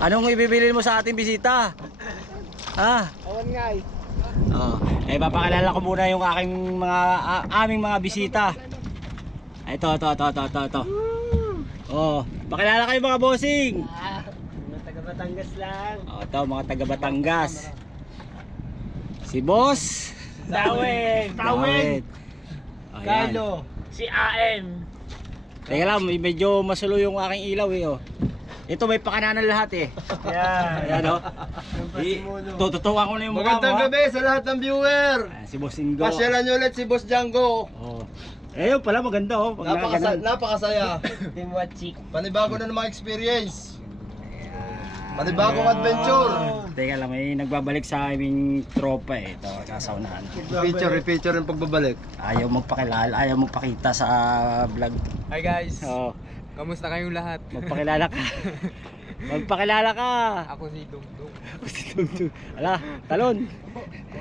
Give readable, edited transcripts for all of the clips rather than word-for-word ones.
Anong ibibili mo sa ating bisita? Ha? Awan nga eh. Oh, papakilala ko muna yung aking aming mga bisita. Ito. Oh, pakilala kayo mga bossing. Mga taga Batangas lang. Oh, ito mga taga Batangas. Si Boss Tawid. Ayan. Carlo. Si AM. Teka lang, medyo masulo yung aking ilaw eh. Oh. Ito may pakananan lahat eh. Yan. Ayan oh. Tututuwa ko na yung mukha mo. Magandang gabi sa lahat ng viewer. Si Boss Ingo. Pasyalan nyo ulit si Boss Django. Oh. Ayun pala maganda oh. Pag nakaganon. Napakasaya. Team Watchik. Panibago na namang experience. Panibagong adventure. Teka lang, may nagbabalik sa aming tropa eh. Ito, sa saunahan. Repeater yung pagbabalik. Ayaw magpakilala, ayaw magpakita sa vlog. Hi guys, Oh, kamusta kayong lahat? magpakilala ka. Magpakilala ka. Ako si Dungdung. Ala, talon.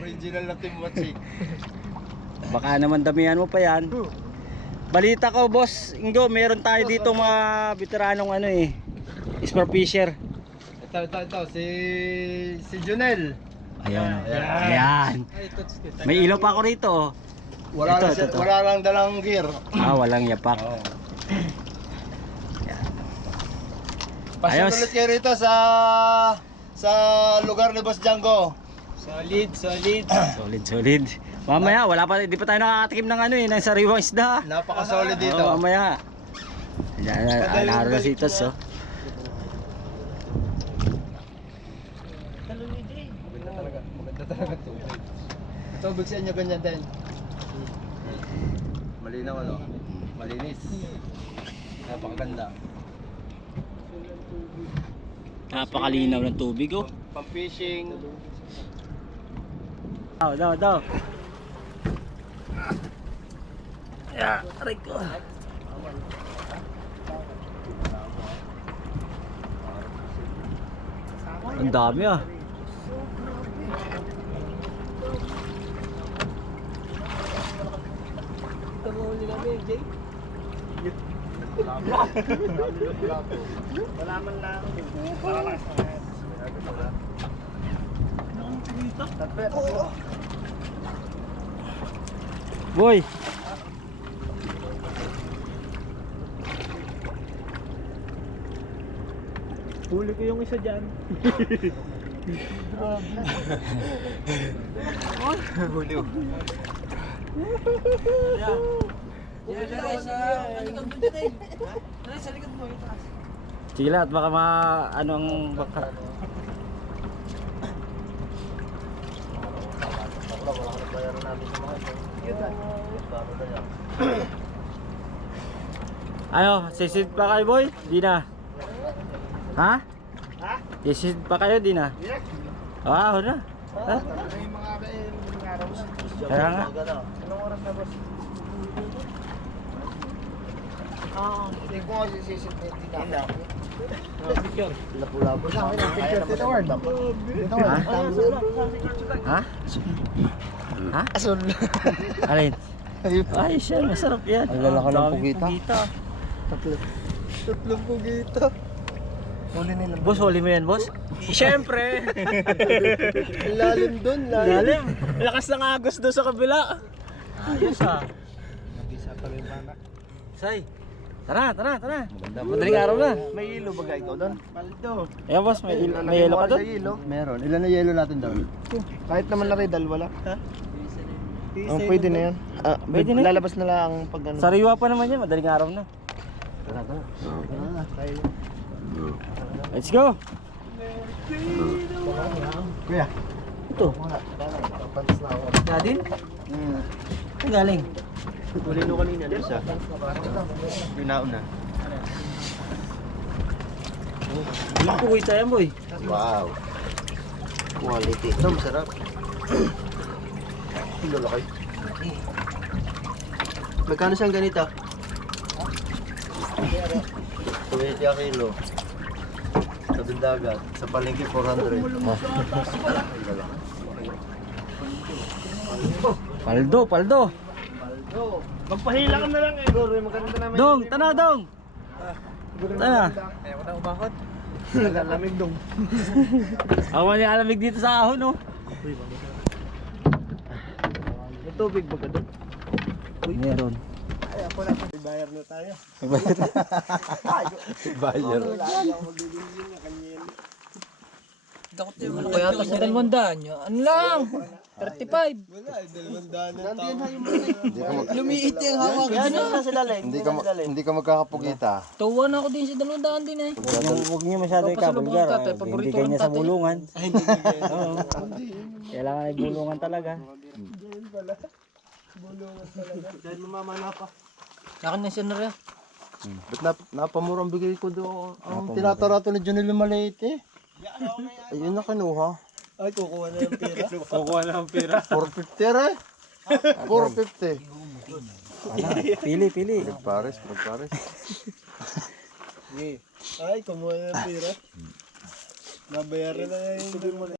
Original na Team Watchik. Baka naman damihan mo pa yan. Balita ko, Boss Ingo, meron tayo dito mga veteranong ano eh. Sport fisher. Ito. Si Junel. Ayun. Ayan. May ilaw pa ako rito. Oh. Ito. Wala lang dalang gear. Walang yapak. Pasyalan Ayos. ulit kayo rito sa lugar ni Boss Django. Solid. Solid. Mamaya, di pa tayo nakakatikim ng ano eh, ng sariwang isda. Napaka-solid dito. Mamaya. Alaro na si Tos oh. Maganda talaga ito. Ito, bigyan nyo ganyan din. Malinaw ano? Malinis. Napakaganda. Napakalinaw ng tubig oh. Pang-fishing. Daw. Ya, aray ko. Ang dami ah. Wala man lang. Para lang sa Boy. huli ko yung isa dyan. Huli ko. Sige lang, at baka ano ang baka. Ano, sisid pa kayo boy? Di na. Ha? Sisid pa kayo? Di na. Ako na. Ha? Kaya nga. Anong oras na, boss? Hindi ko nga sisisit na hindi. Picture. Labo-labo sa akin. Picture dito, Ward. Ha? Ha? Asul. Alin? Ay, siya, masarap yan. Ang lalaki ng Daming pugita. Tatlong pugita. Huli nila. Boss, huli mo yan, boss? Siyempre. Lalim dun, Lalim. Lakas ng agos doon sa kabila. Ayos ah. Nabisa pa rin mana. Say, tara. Madaling araw na. May ilo ba ikaw doon? Paldo. Ayan boss, may yelo ka doon? Meron. Ilan na yelo natin doon? Kahit naman na rin, wala. Ha? Oh, pwede na yan. Pwede na yan. Lalabas na lang pag ano. Sariwa pa naman yan, madaling araw na. Tara. Tayo. Let's go! Kuya. Ito, Papantas na ako. dadin? Ang galing. Huli nyo kanina doon siya. Pinauna. Ilang puwita yan boy? Wow. Quality. Ito, masarap. Ang lalaki. Magkano siyang ganito? 20 kilo. Sa dagat. Sa palengke, 400. Paldo. Magpahila ka na lang eh. Siguro, maganda naman. Dong, tana dong! Tana. Ayaw ko na umakot. Nagalamig dong. Ako man yung alamig dito sa ahon, no? May tubig ba ka doon? Meron. Ay, ako na. May bayar na tayo. Bayar. Ano kaya ito sa 200 nyo? Ano lang? 35. Lumiit yung hawak. Hindi ka magkakapugita. Tuwan ako din sa 200 din eh. Huwag niyo masyado ikabulgar. tatay, Hindi paborito ganyan ng sa tatay. bulungan. Oo. Kailangan ay bulungan talaga. Dahil mamamana pa. Akin na siya na rin. Ba't napamurang bigay ko doon? Ang tinatarato ni Junel maliit eh. Ayun na kinuha. Ay, kukuha na yung pera. Kukuha na ang pera. 450 rin. 450. Pili. Magpares. Ay, kumuha na yung pera. Nabayaran na yung